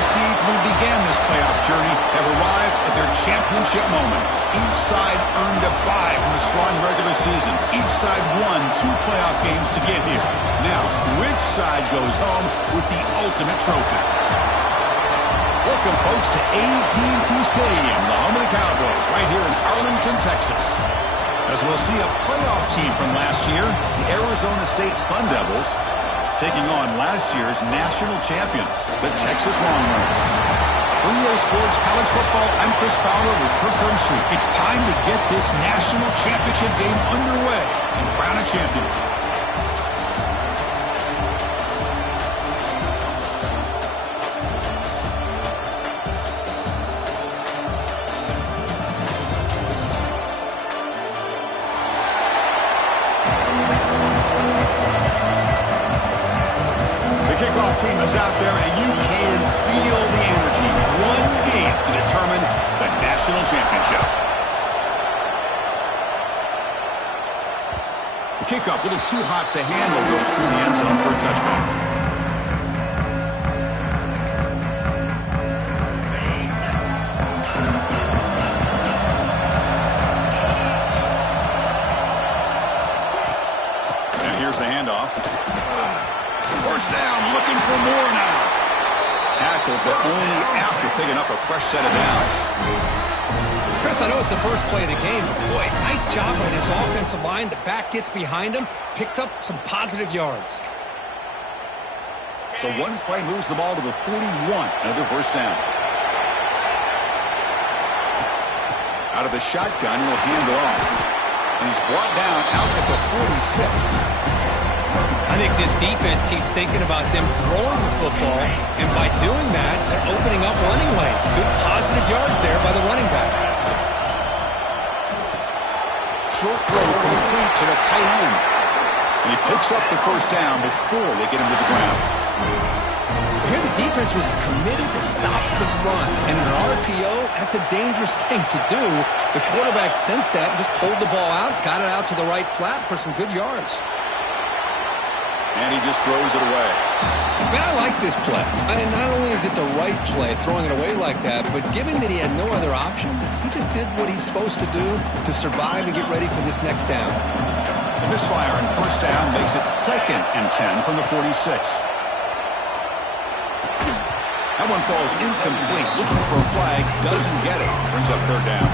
Seeds who began this playoff journey have arrived at their championship moment. Each side earned a bye from a strong regular season. Each side won 2 playoff games to get here. Now, which side goes home with the ultimate trophy? Welcome, folks, to AT&T Stadium, the home of the Cowboys, right here in Arlington, Texas. As we'll see a playoff team from last year, the Arizona State Sun Devils, taking on last year's national champions, the Texas Longhorns. For EA Sports College Football, I'm Chris Fowler with Kirk Herbstreit. It's time to get this national championship game underway and crown a champion. Team is out there, and you can feel the energy. One game to determine the national championship. The kickoff, a little too hot to handle, goes through the end zone for a touchback. And here's the handoff. First down, looking for more now. Tackled, but only after picking up a fresh set of downs. Chris, I know it's the first play of the game, but boy, nice job by this offensive line. The back gets behind him, picks up some positive yards. So one play moves the ball to the 41. Another first down. Out of the shotgun, he'll hand it off. And he's brought down out at the 46. I think this defense keeps thinking about them throwing the football, and by doing that, they're opening up running lanes. Good positive yards there by the running back. Short throw complete to the tight end. And he picks up the first down before they get him to the ground. Here the defense was committed to stop the run, and in an RPO, that's a dangerous thing to do. The quarterback sensed that and just pulled the ball out, got it out to the right flat for some good yards. And he just throws it away. Man, I like this play. Not only is it the right play, throwing it away like that, but given that he had no other option, he just did what he's supposed to do to survive and get ready for this next down. The misfire on first down makes it 2nd and 10 from the 46. That one falls incomplete. Looking for a flag, doesn't get it. Brings up 3rd down.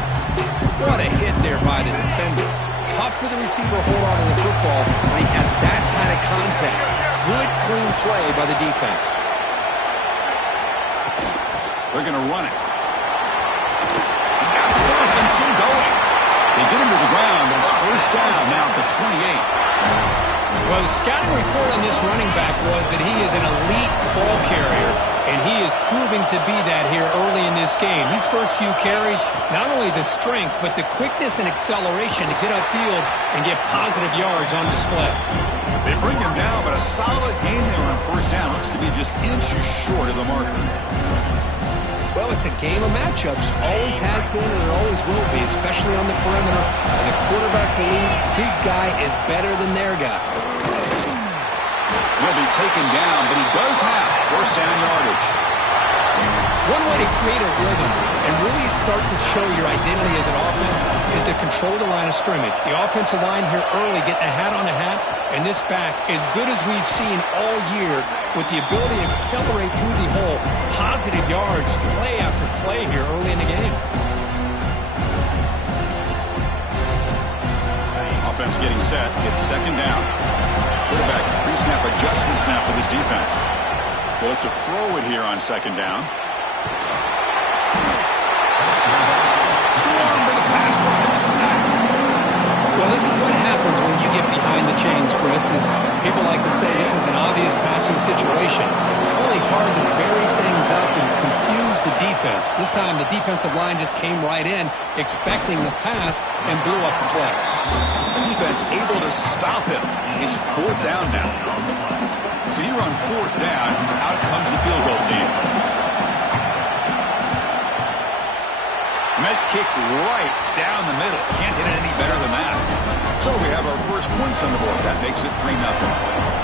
What a hit there by the defender. Tough for the receiver to hold on to the football when he has that kind of contact. Good, clean play by the defense. They're going to run it. He's got the first and still going. They get him to the ground, and it's first down now at the 28. Well, the scouting report on this running back was that he is an elite ball carrier, and he is proving to be that here early in this game. These first few carries, not only the strength, but the quickness and acceleration to get upfield and get positive yards on display. They bring him down, but a solid game there on first down. Looks to be just inches short of the marker. Well, it's a game of matchups. Always has been and it always will be, especially on the perimeter. And the quarterback believes his guy is better than their guy. Will be taken down, but he does have first down yardage. One way try to create a rhythm and really start to show your identity as an offense is to control the line of scrimmage. The offensive line here early getting a hat on a hat, and this back, as good as we've seen all year, with the ability to accelerate through the hole, positive yards, play after play here early in the game. Offense getting set. It's second down. Quarterback pre-snap adjustment snap for this defense. They'll look to throw it here on second down. Swarm for the pass rush. Sack. Well, this is what happens when you get behind the chains, Chris. Is people like to say this is an obvious passing situation. It's really hard to vary things up and confuse the defense. This time the defensive line just came right in, expecting the pass, and blew up the play. Defense able to stop him. It's fourth down now. So here on fourth down, out comes the field goal team. Met kick right down the middle. Can't hit it any better than that. So we have our first points on the board. That makes it 3-0.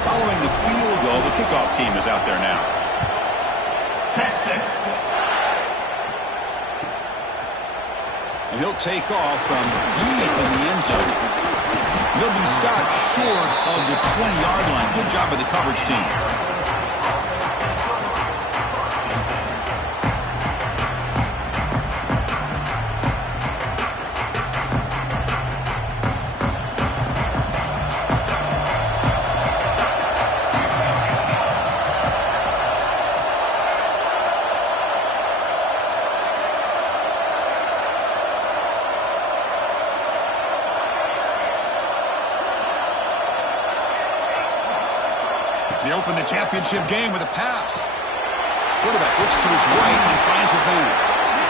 Following the field goal, the kickoff team is out there now. Texas. And he'll take off from deep in the end zone. He'll be stopped short of the 20-yard line. Good job by the coverage team. They open the championship game with a pass. Quarterback looks to his right and finds his man.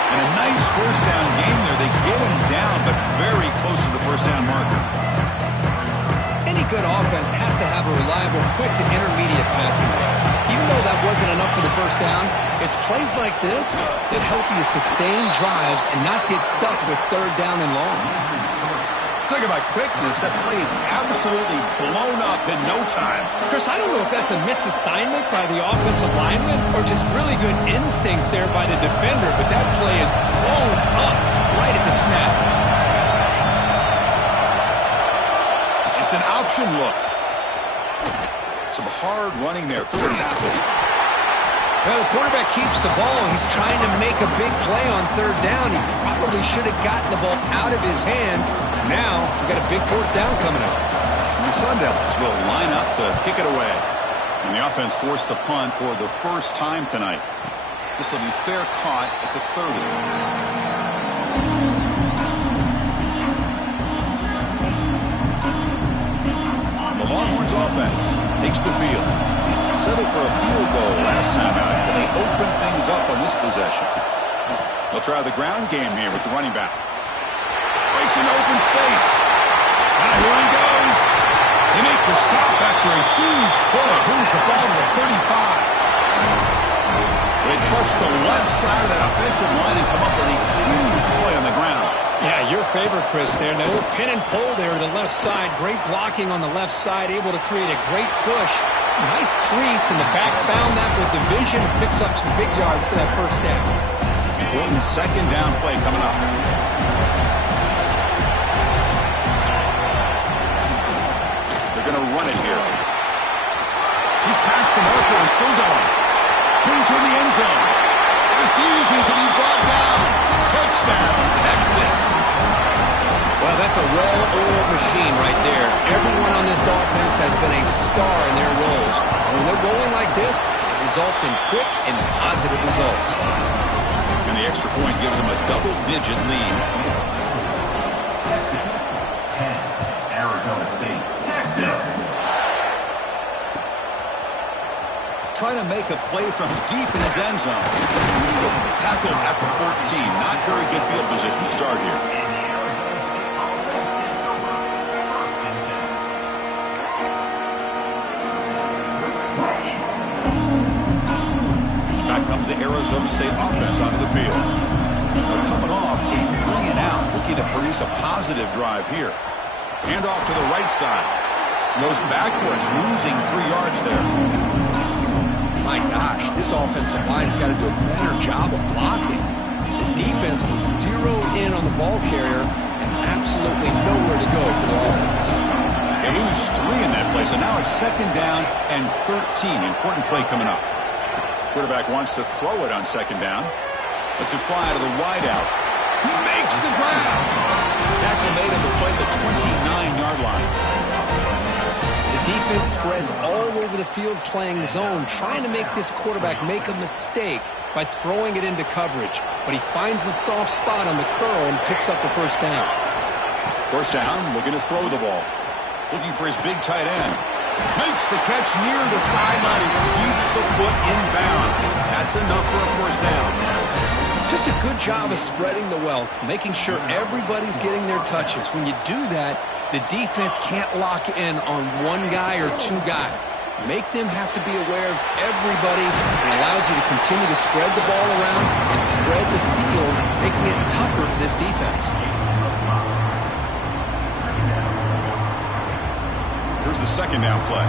And a nice first down game there. They get him down, but very close to the first down marker. Any good offense has to have a reliable, quick to intermediate passing game. Even though that wasn't enough for the first down, it's plays like this that help you sustain drives and not get stuck with third down and long. Talking about quickness, that play is absolutely blown up in no time. Chris, I don't know if that's a misassignment by the offensive lineman or just really good instincts there by the defender, but that play is blown up right at the snap. It's an option look. Some hard running there through a tackle. Now the quarterback keeps the ball. He's trying to make a big play on third down. He probably should have gotten the ball out of his hands. Now we've got a big fourth down coming up. And the Sun Devils will line up to kick it away. And the offense forced to punt for the first time tonight. This will be fair caught at the 30. The Longhorns offense takes the field. Settled for a field goal last time out. Can they open things up on this possession? They'll try the ground game here with the running back. Breaks into open space. And here he goes. They make the stop after a huge play. Moves the ball to the 35. They trust the left side of that offensive line and come up with a huge play on the ground. Yeah, your favorite, Chris, there. No pin and pull there to the left side. Great blocking on the left side. Able to create a great push. Nice crease, and the back found that with the vision. Picks up some big yards for that first down. Important second down play coming up. They're going to run it here. He's past the marker and still going. Clean to the end zone. Refusing to be brought down. Touchdown, Texas. Well, that's a well-oiled machine right there. Everyone on this offense has been a star in their roles. And when they're rolling like this, it results in quick and positive results. And the extra point gives them a double-digit lead. Texas 10, Arizona State. Texas. Trying to make a play from deep in his end zone. Tackle at the 14. Not very good field position to start here. Back comes the Arizona State offense onto the field. They're coming off a 3-and-out, looking to produce a positive drive here. Hand off to the right side. Goes backwards, losing 3 yards there. My gosh, this offensive line's got to do a better job of blocking. The defense was zeroed in on the ball carrier and absolutely nowhere to go for the offense. They lose 3 in that play, so now it's 2nd down and 13. Important play coming up. Quarterback wants to throw it on 2nd down. Lets it fly to the wideout. He makes the grab. Tackle made him to play the 29-yard line. The defense spreads all over the field playing zone, trying to make this quarterback make a mistake by throwing it into coverage. But he finds the soft spot on the curl and picks up the 1st down. 1st down, looking to throw the ball. Looking for his big tight end. Makes the catch near the sideline and keeps the foot in bounds. That's enough for a 1st down. Just a good job of spreading the wealth, making sure everybody's getting their touches. When you do that, the defense can't lock in on one guy or 2 guys. Make them have to be aware of everybody. It allows you to continue to spread the ball around and spread the field, making it tougher for this defense. Here's the 2nd down play.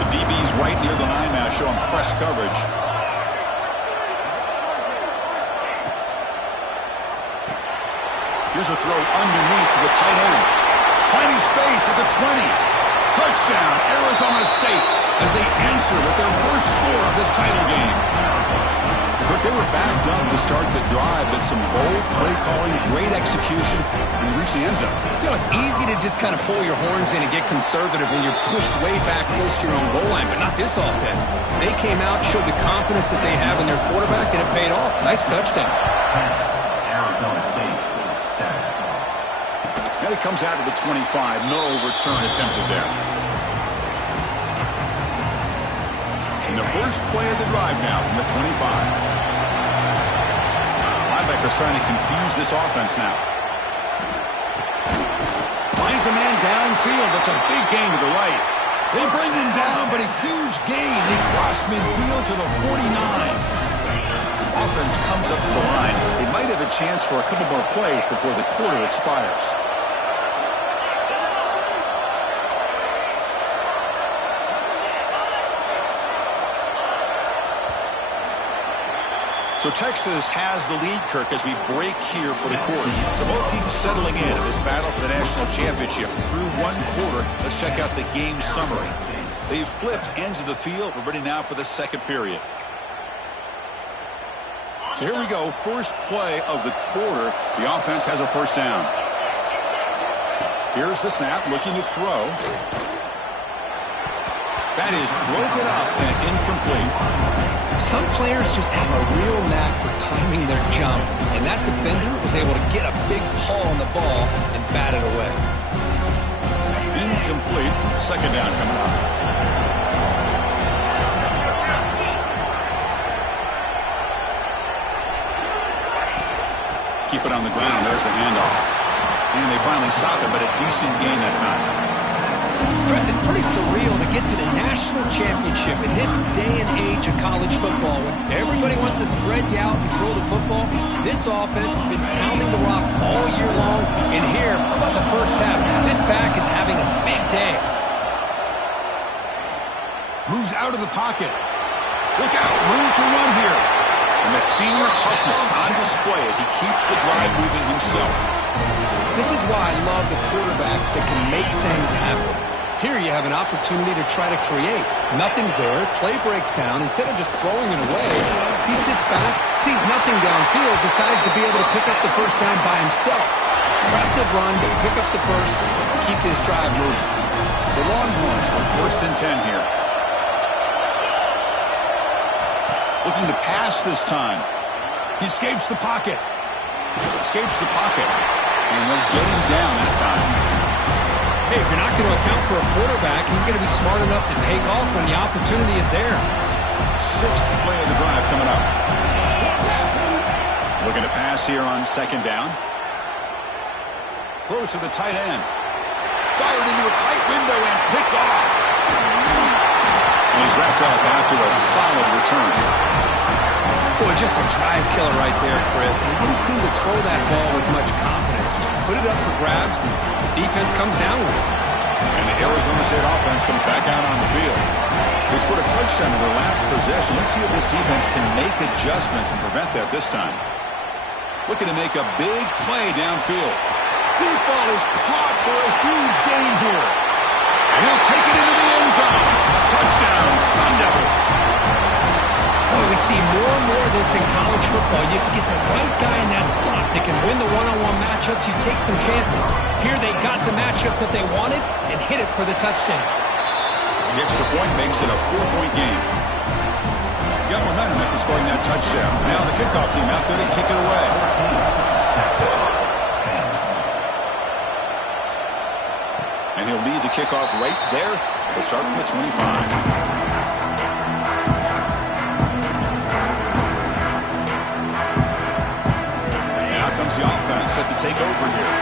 The DB's right near the line now, showing press coverage. Here's a throw underneath to the tight end. Finding space at the 20. Touchdown, Arizona State, as they answer with their 1st score of this title game. But they were backed up to start the drive, but some bold play calling, great execution, and they reached the end zone. You know, it's easy to just kind of pull your horns in and get conservative when you're pushed way back close to your own goal line, but not this offense. They came out, showed the confidence that they have in their quarterback, and it paid off. Nice touchdown. Arizona State, 7. Now he comes out to the 25. No return attempted there. And the first play of the drive now from the 25. Linebacker's trying to confuse this offense now. Finds a man downfield. That's a big gain to the right. They bring him down, but a huge gain. They cross midfield to the 49. Offense comes up to the line. They might have a chance for a couple more plays before the quarter expires. So Texas has the lead, Kirk, as we break here for the quarter. So both teams settling in this battle for the national championship through 1 quarter. Let's check out the game summary. They've flipped ends of the field. We're ready now for the 2nd period. So here we go. First play of the quarter. The offense has a 1st down. Here's the snap, looking to throw. That is broken up and incomplete. Some players just have a real knack for timing their jump, and that defender was able to get a big paw on the ball and bat it away. Incomplete. 2nd down coming up. Keep it on the ground. There's the handoff. And they finally stop it, but a decent gain that time. Chris, it's pretty surreal to get to the national championship in this day and age of college football. When everybody wants to spread you out and throw the football, this offense has been pounding the rock all year long. And here, how about the 1st half? This back is having a big day. Moves out of the pocket. Look out, room to run here. And that senior toughness on display as he keeps the drive moving himself. This is why I love the quarterbacks that can make things happen. Here you have an opportunity to try to create. Nothing's there. Play breaks down. Instead of just throwing it away, he sits back, sees nothing downfield, decides to be able to pick up the 1st down by himself. Impressive run to pick up the 1st and keep this drive moving. The Longhorns with 1st and 10 here. Looking to pass this time. He escapes the pocket. Escapes the pocket. And they'll get him down that time. Hey, if you're not going to account for a quarterback, he's going to be smart enough to take off when the opportunity is there. 6th play of the drive coming up. Looking to pass here on 2nd down. Throws to the tight end. Fired into a tight window and picked off. And he's wrapped up after a solid return. Boy, just a drive killer right there, Chris. He didn't seem to throw that ball with much confidence. Just put it up for grabs, and the defense comes down with it. And the Arizona State offense comes back out on the field. They scored a touchdown in their last possession. Let's see if this defense can make adjustments and prevent that this time. Looking to make a big play downfield. Deep ball is caught for a huge gain here. And he'll take it into the end zone. Touchdown, Sun Devils. Boy, we see more and more of this in college football. If you get the right guy in that slot that can win the one-on-one matchups, you take some chances. Here they got the matchup that they wanted and hit it for the touchdown. The extra point makes it a 4-point game. Got momentum after scoring that touchdown. Now the kickoff team out there to kick it away. And he'll lead the kickoff right there. He'll start from the 25. Now comes the offense set to take over here.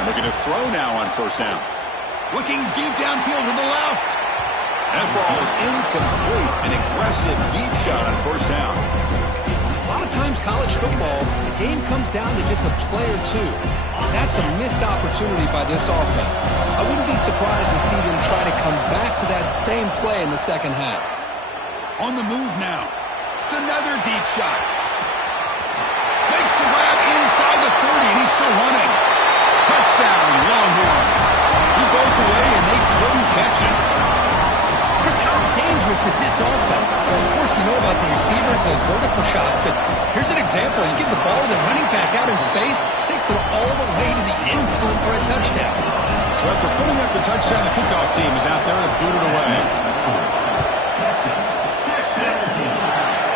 And looking to throw now on first down. Looking deep downfield to the left. That ball is incomplete. An aggressive deep shot on first down. A lot of times college football, the game comes down to just a play or two. That's a missed opportunity by this offense. I wouldn't be surprised to see them try to come back to that same play in the second half. On the move now. It's another deep shot. Makes the grab inside the 30, and he's still running. Touchdown, Longhorns. He broke away, and they couldn't catch him. Chris, how dangerous is this offense? Well, of course, you know about the receivers, those vertical shots, but here's an example. You give the ball to the running back out in space, takes it all the way to the end zone for a touchdown. So after putting up the touchdown, the kickoff team is out there to boot it away.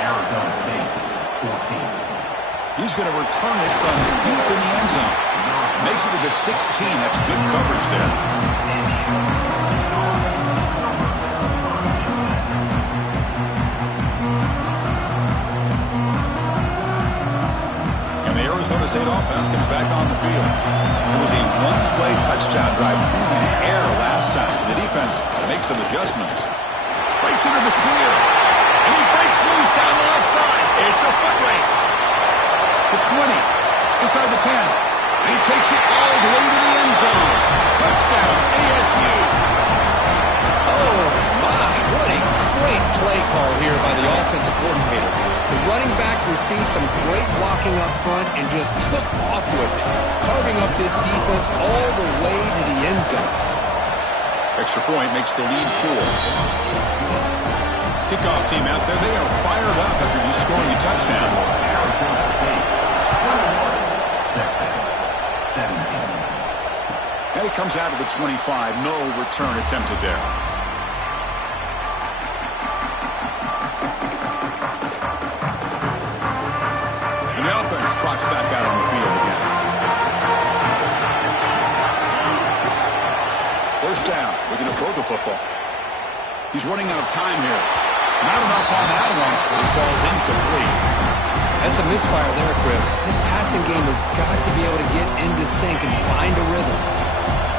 Arizona State, 14. He's going to return it from deep in the end zone. Makes it to the 16. That's good coverage there. Arizona State offense comes back on the field. It was a one-play touchdown drive through the air last time. The defense makes some adjustments. Breaks into the clear. And he breaks loose down the left side. It's a foot race. The 20. Inside the 10. And he takes it all the way to the end zone. Touchdown, ASU. Oh, my. What a great play call here by the offensive coordinator. The running back received some great blocking up front and just took off with it, carving up this defense all the way to the end zone. Extra point makes the lead 4. Kickoff team out there, they are fired up after just scoring a touchdown. Arizona State, 21. Texas, 17. And it comes out of the 25. No return attempted there. Trots back out on the field again. First down. Looking to throw the football. He's running out of time here. Not enough on that one. It falls incomplete. That's a misfire there, Chris. This passing game has got to be able to get into sync and find a rhythm.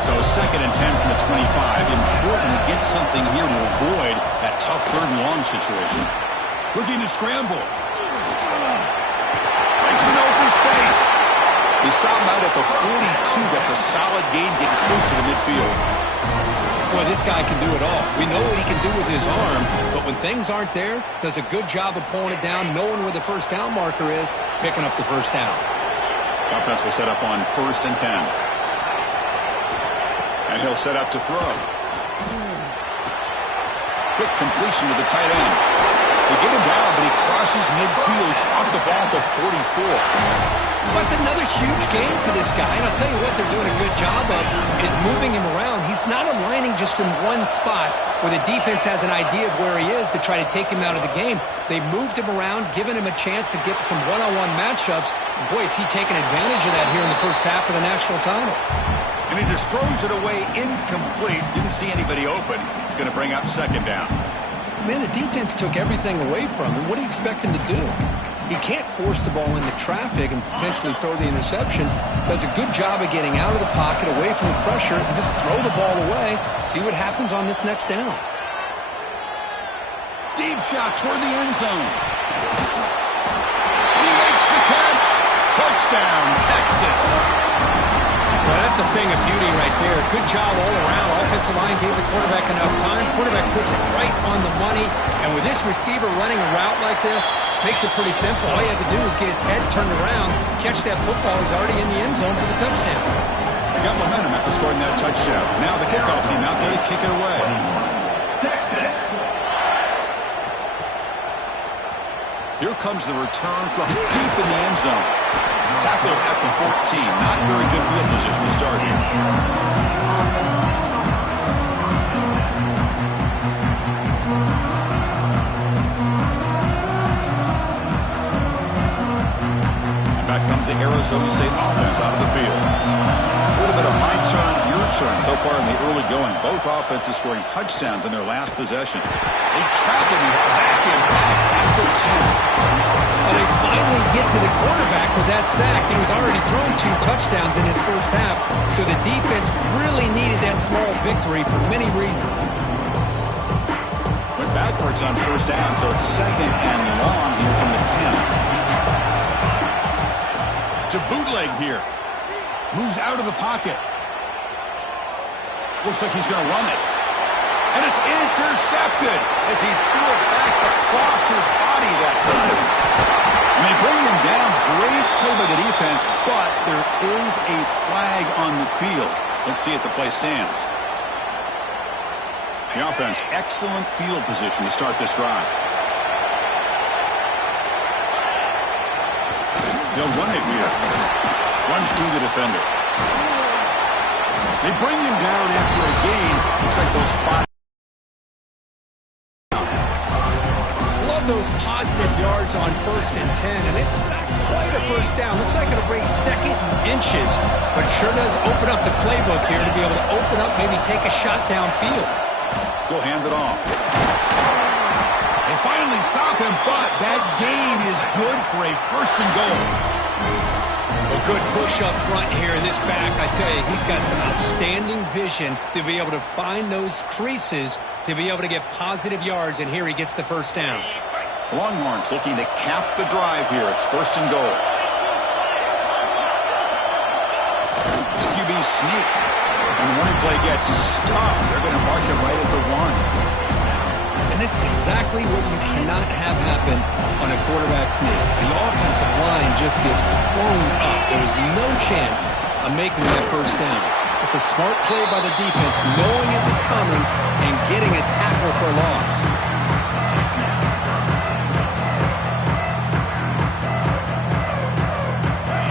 So 2nd and 10 from the 25. Important to get something here to avoid that tough 3rd and long situation. Looking to scramble. An open space. He stopped out at the 42. That's a solid gain, getting closer to midfield. Boy, this guy can do it all. We know what he can do with his arm, but when things aren't there, does a good job of pulling it down, knowing where the first down marker is, picking up the first down. Offense will set up on 1st and 10. And he'll set up to throw. Quick completion to the tight end. They get him down, but he crosses midfield, off the ball to 44. Well, it's another huge game for this guy, and I'll tell you what they're doing a good job of is moving him around. He's not aligning just in one spot where the defense has an idea of where he is to try to take him out of the game. They moved him around, giving him a chance to get some one-on-one matchups. And boy, is he taking advantage of that here in the first half of the national title. And he just throws it away incomplete. Didn't see anybody open. He's going to bring up 2nd down. Man, the defense took everything away from him. What do you expect him to do? He can't force the ball into traffic and potentially throw the interception. Does a good job of getting out of the pocket, away from the pressure, and just throw the ball away. See what happens on this next down. Deep shot toward the end zone. He makes the catch. Touchdown, Texas. Well, that's a thing of beauty right there. Good job all around. Offensive line gave the quarterback enough time. Quarterback puts it right on the money. And with this receiver running a route like this, makes it pretty simple. All you have to do is get his head turned around, catch that football. He's already in the end zone for the touchdown. They got momentum after scoring that touchdown. Now the kickoff team out there to kick it away. Texas. Here comes the return from deep in the end zone. Tackled at the 14. Not very good field position to start here. And back comes the Arizona State offense out of the field. A little bit of my turn, your turn so far in the early going. Both offenses scoring touchdowns in their last possession. They trap him and sack him back at the 10. Well, they finally get to the quarterback with that sack. He was already thrown 2 touchdowns in his first half, so the defense really needed that small victory for many reasons. Went backwards on first down, so it's second and long here from the 10. To bootleg here. Moves out of the pocket. Looks like he's going to run it. And it's intercepted as he threw it back across his body that time. And they bring him down. Great play by the defense, but there is a flag on the field. Let's see if the play stands. The offense, excellent field position to start this drive. They'll run it here. Runs through the defender. They bring him down after a gain. Looks like they'll spot. Those positive yards on 1st and 10, and it's not quite a first down. Looks like it'll bring second inches, but sure does open up the playbook here to be able to open up, maybe take a shot downfield. Go hand it off. They finally stop him, but that gain is good for a 1st and goal. A good push up front here in this back. I tell you, he's got some outstanding vision to be able to find those creases to be able to get positive yards, and here he gets the first down. Longhorns looking to cap the drive here. It's 1st and goal. It's QB sneak. When the running play gets stopped, they're going to mark it right at the 1. And this is exactly what you cannot have happen on a quarterback sneak. The offensive line just gets blown up. There was no chance of making that first down. It's a smart play by the defense, knowing it was coming and getting a tackle for a loss.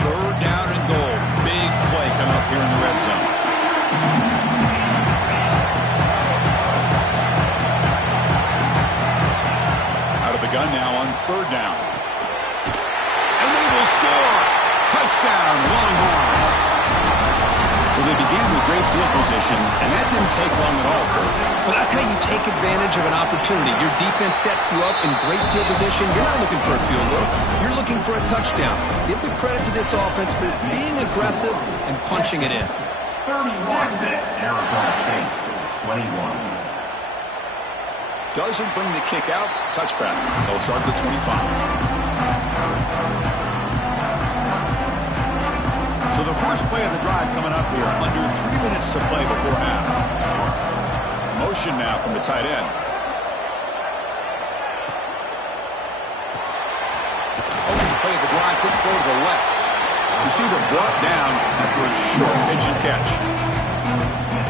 3rd down and goal. Big play coming up here in the red zone. Out of the gun now on 3rd down. And they will score. Touchdown, Longhorns. Well, they began with great field position, and that didn't take long at all, Kurt. Well, that's how you take advantage of an opportunity. Your defense sets you up in great field position. You're not looking for a field goal. You're looking for a touchdown. Give the credit to this offense for being aggressive and punching it in. 31. Arizona State. 21. Doesn't bring the kick out. Touchback. They'll start at the 25. So the first play of the drive coming up here. Under 3 minutes to play before half. Motion now from the tight end. Opening play of the drive. Quick throw to the left. Receiver brought down after a short pitch and catch.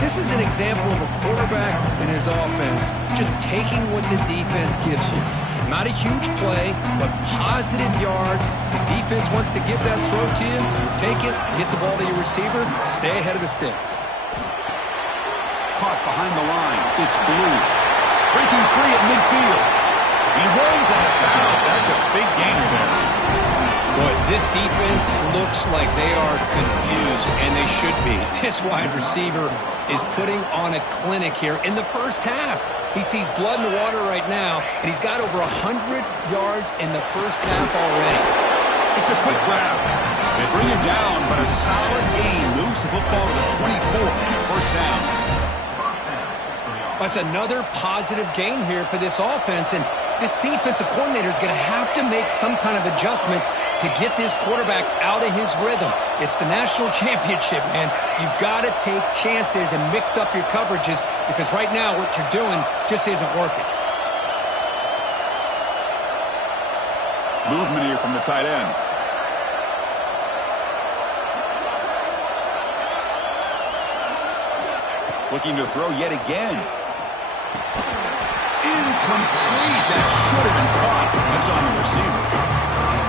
This is an example of a quarterback and his offense just taking what the defense gives you. Not a huge play, but positive yards. The defense wants to give that throw to you. You take it, get the ball to your receiver, stay ahead of the sticks. Caught behind the line. It's Blue. Breaking free at midfield. He rolls out of bounds. That's a big gainer there. Boy, this defense looks like they are confused, and they should be. This wide receiver is putting on a clinic here in the first half. He sees blood in the water right now, and he's got over 100 yards in the first half already. It's a quick grab. They bring him down, but a solid gain moves the football to the 24 and a first down. That's another positive gain here for this offense, and this defensive coordinator is going to have to make some kind of adjustments to get this quarterback out of his rhythm. It's the national championship, man. You've got to take chances and mix up your coverages because right now what you're doing just isn't working. Movement here from the tight end. Looking to throw yet again. Incomplete. That should have been caught. That's on the receiver.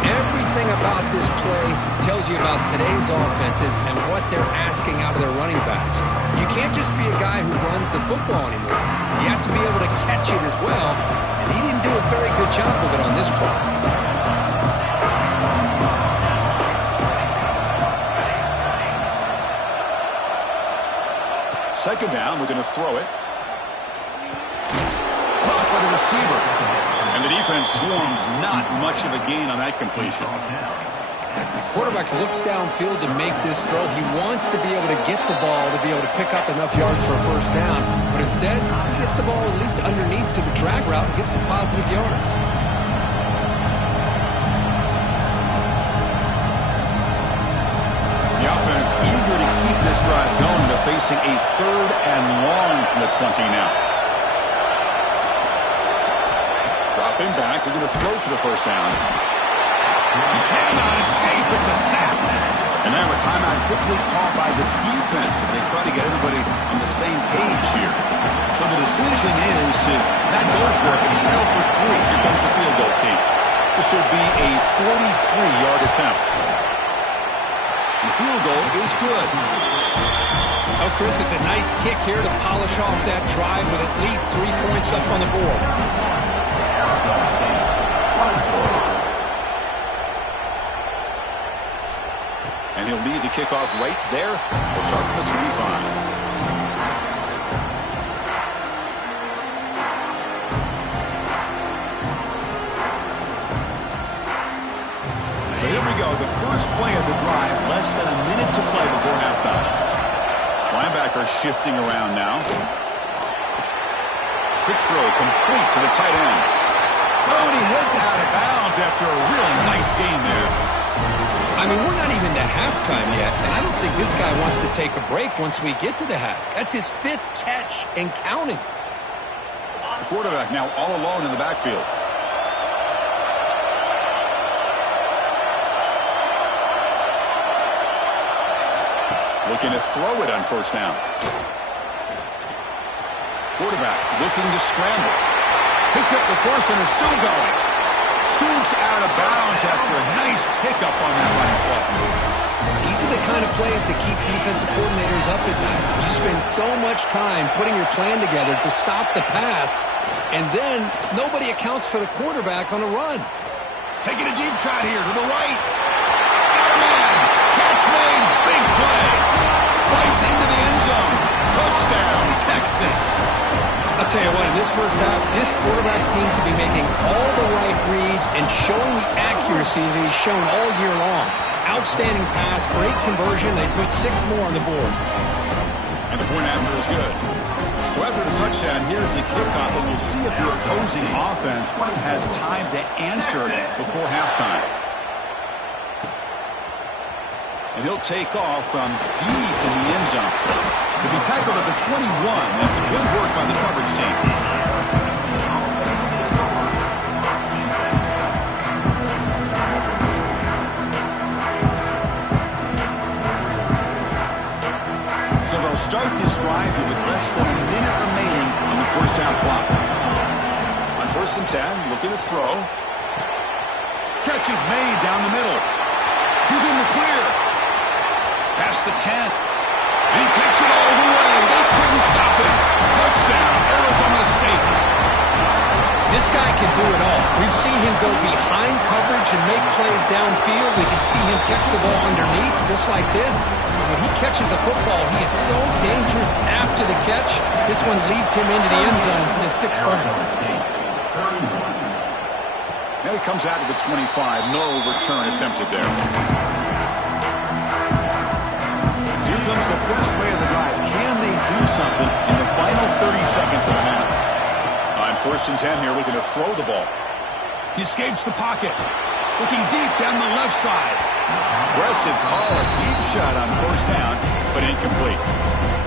Everything about this play tells you about today's offenses and what they're asking out of their running backs. You can't just be a guy who runs the football anymore. You have to be able to catch it as well, and he didn't do a very good job of it on this play. Second down, we're going to throw it. Caught by the receiver. And the defense swarms, not much of a gain on that completion. Quarterback looks downfield to make this throw. He wants to be able to get the ball to be able to pick up enough yards for a first down. But instead, he gets the ball at least underneath to the drag route and gets some positive yards. The offense eager to keep this drive going. They're facing a 3rd and long from the 20 now. Dropping back. They're going to throw for the first down. He cannot escape. It's a sack. And now a timeout quickly called by the defense as they try to get everybody on the same page here. So the decision is to not go for it, but settle for 3. Here comes the field goal team. This will be a 43-yard attempt. The field goal is good. Oh, Chris, it's a nice kick here to polish off that drive with at least 3 points up on the board. And he'll lead the kickoff right there. We'll start from the 25. So here we go, the first play of the drive, less than a minute to play before halftime. Linebacker shifting around now. Quick throw complete to the tight end. Oh, and he heads out of bounds after a real nice game there. I mean, we're not even to halftime yet, and I don't think this guy wants to take a break once we get to the half. That's his 5th catch and counting. The quarterback now all alone in the backfield. Looking to throw it on first down. Quarterback looking to scramble. Picks up the force and is still going. Scoots out of bounds after a nice pickup on that running play. These are the kind of plays that keep defensive coordinators up at night. You spend so much time putting your plan together to stop the pass, and then nobody accounts for the quarterback on a run. Taking a deep shot here to the right. Man, catch made, big play. Fights into the end zone. Touchdown, Texas. I'll tell you what, in this first half, this quarterback seemed to be making all the right reads and showing the accuracy that he's shown all year long. Outstanding pass, great conversion. They put 6 more on the board. And the point after is good. So after the touchdown, here's the kickoff, and we'll see if the opposing offense has time to answer before halftime. And he'll take off from deep in the end zone. He'll be tackled at the 21. That's good work by the coverage team. So they'll start this drive here with less than a minute remaining on the first half clock. On 1st and 10, looking to throw. Catch is made down the middle. He's in the clear. Past the 10. And he takes it all the way. They couldn't stop him. Touchdown, Arizona State. This guy can do it all. We've seen him go behind coverage and make plays downfield. We can see him catch the ball underneath just like this. And when he catches the football, he is so dangerous after the catch. This one leads him into the end zone for the 6 points. Now he comes out of the 25. No return attempted there. Here comes the first play of the drive. Can they do something in the final 30 seconds of the half? On 1st and 10 here, looking to throw the ball. He escapes the pocket. Looking deep down the left side. Aggressive call, a deep shot on 1st down, but incomplete.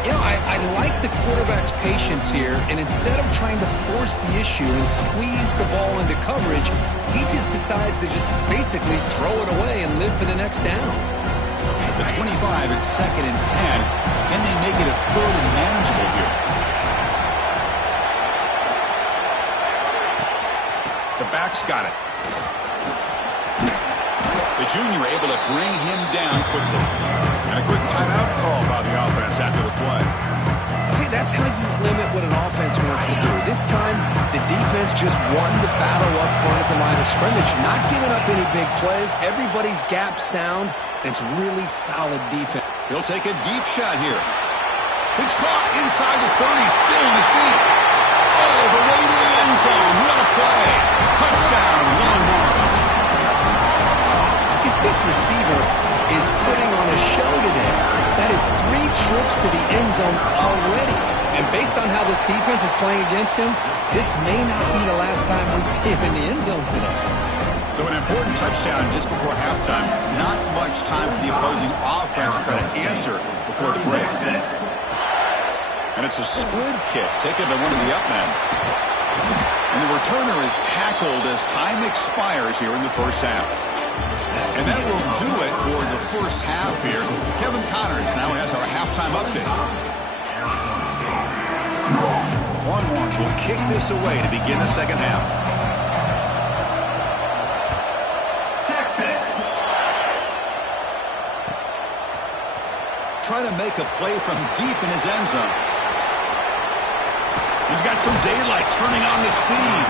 You know, I like the quarterback's patience here, and instead of trying to force the issue and squeeze the ball into coverage, he just decides to just basically throw it away and live for the next down. At the 25, it's 2nd and 10, and they make it a 3rd and manageable here. The back's got it. The junior able to bring him down quickly. And a quick timeout call by the offense after the play. See, that's how you limit what an offense wants to do. This time, the defense just won the battle up front at the line of scrimmage, not giving up any big plays. Everybody's gap sound. It's really solid defense. He'll take a deep shot here. It's caught inside the 30, still on his feet. Oh, the way to the end zone. What a play. Touchdown, Longhorns. If this receiver is putting on a show today, that is 3 trips to the end zone already. And based on how this defense is playing against him, this may not be the last time we see him in the end zone today. So an important touchdown just before halftime. Not much time for the opposing offense to try to answer before the break. And it's a squib kick taken by one of the up men. And the returner is tackled as time expires here in the 1st half. And that will do it for the 1st half here. Kevin Connors now has our halftime update. Longhorns will kick this away to begin the 2nd half. Texas. Trying to make a play from deep in his end zone. He's got some daylight turning on the speed.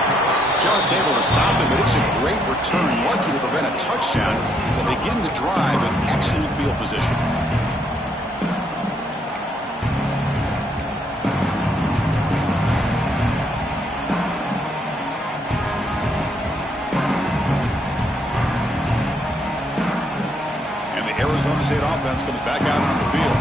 Just able to stop him, but it's a great return. Lucky to prevent a touchdown. They'll begin the drive with excellent field position. And the Arizona State offense comes back out on the field.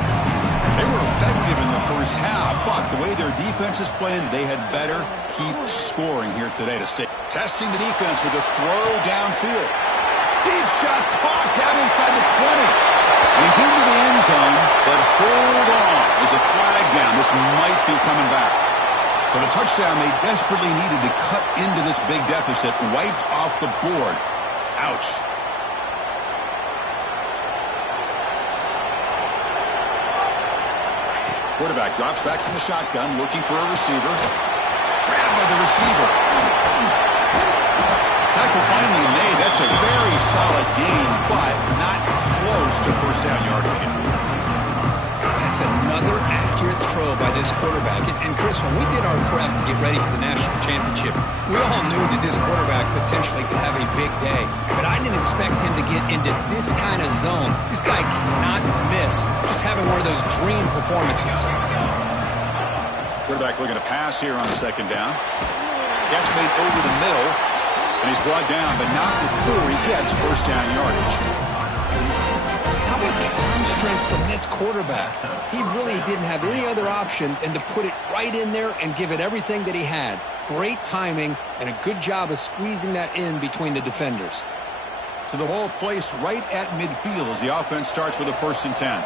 They were effective in the 1st half, but the way their defense is playing, they had better keep scoring here today to stay. Testing the defense with a throw downfield. Deep shot caught down inside the 20. And he's into the end zone, but hold on. There's a flag down. This might be coming back. So the touchdown they desperately needed to cut into this big deficit, wiped off the board. Ouch. Quarterback drops back from the shotgun, looking for a receiver. Grabbed by the receiver. Tackle finally made. That's a very solid gain, but not close to 1st down yardage. That's another accurate throw by this quarterback. And Chris, when we did our prep to get ready for the national championship, we all knew that this quarterback potentially could have a big day. But I didn't expect him to get into this kind of zone. This guy cannot miss. Just having one of those dream performances. Quarterback looking to pass here on the 2nd down. Catch made over the middle. And he's brought down, but not before he gets 1st down yardage. How about the arm strength from this quarterback? He really didn't have any other option than to put it right in there and give it everything that he had. Great timing and a good job of squeezing that in between the defenders. So the ball placed right at midfield as the offense starts with a 1st and 10.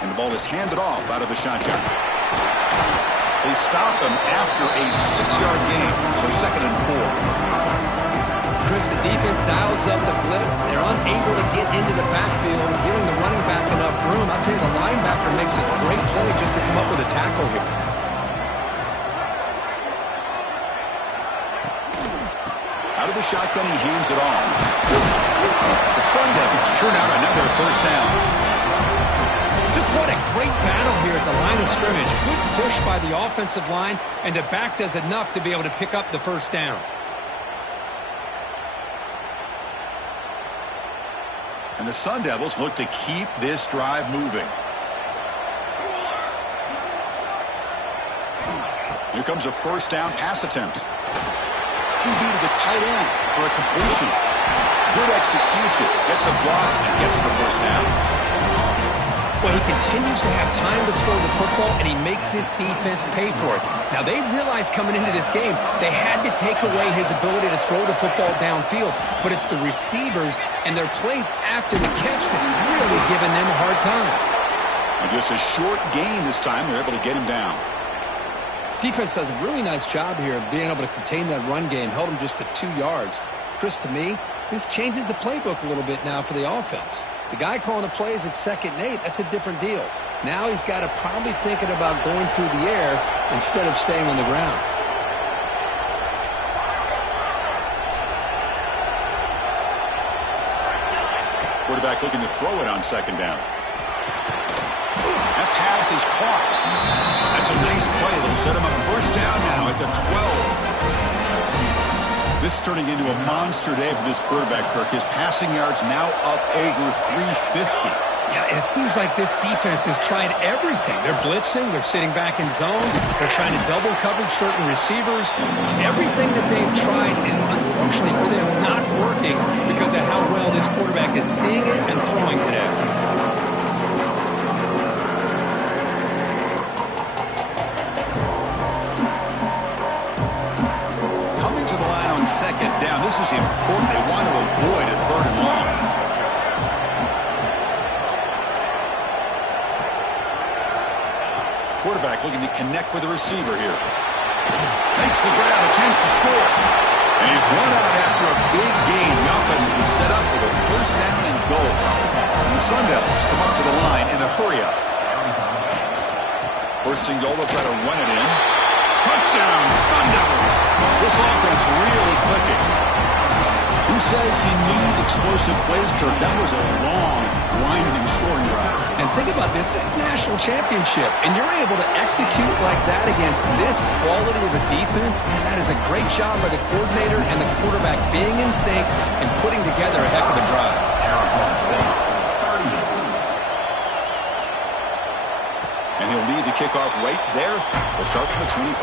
And the ball is handed off out of the shotgun. They stop him after a 6-yard gain, so 2nd and 4. Chris, the defense dials up the blitz. They're unable to get into the backfield, giving the running back enough room. I'll tell you, the linebacker makes a great play just to come up with a tackle here. Out of the shotgun, he hands it off. The Sun Devils churn out another 1st down. Just what a great battle here at the line of scrimmage. Good push by the offensive line, and the back does enough to be able to pick up the 1st down. And the Sun Devils look to keep this drive moving. Here comes a 1st down pass attempt. QB to the tight end for a completion. Good execution. Gets a block and gets the first down. Well, he continues to have time to throw the football, and he makes this defense pay for it. Now, they realized coming into this game they had to take away his ability to throw the football downfield, but it's the receivers and their plays after the catch that's really giving them a hard time. And just a short gain this time. They're able to get him down. Defense does a really nice job here of being able to contain that run game, held him just to 2 yards. Chris, to me, this changes the playbook a little bit now for the offense. The guy calling the plays at 2nd and 8, that's a different deal. Now he's got to probably thinking about going through the air instead of staying on the ground. Quarterback looking to throw it on 2nd down. That pass is caught. That's a nice play. It'll set him up first down now at the 12. This is turning into a monster day for this quarterback, Kirk. His passing yards now up over 350. Yeah, and it seems like this defense has tried everything. They're blitzing. They're sitting back in zone. They're trying to double cover certain receivers. Everything that they've tried is, unfortunately for them, not working because of how well this quarterback is seeing it and throwing today. On 2nd down. This is important. They want to avoid a 3rd and long. Quarterback looking to connect with the receiver here. Makes the grab, a chance to score. And he's run out after a big gain. The offense will be set up with a first down and goal. And the Sun Devils come up to the line in a hurry up. First and goal, they'll try to run it in. Touchdown, Sun Devils. This offense really clicking. Who says he needed explosive plays, Kirk? That was a long, grinding scoring drive. And think about this. This is a national championship, and you're able to execute like that against this quality of a defense, and that is a great job by the coordinator and the quarterback being in sync and putting together a heck of a drive. And he'll lead the kickoff right there. We'll start from the 25.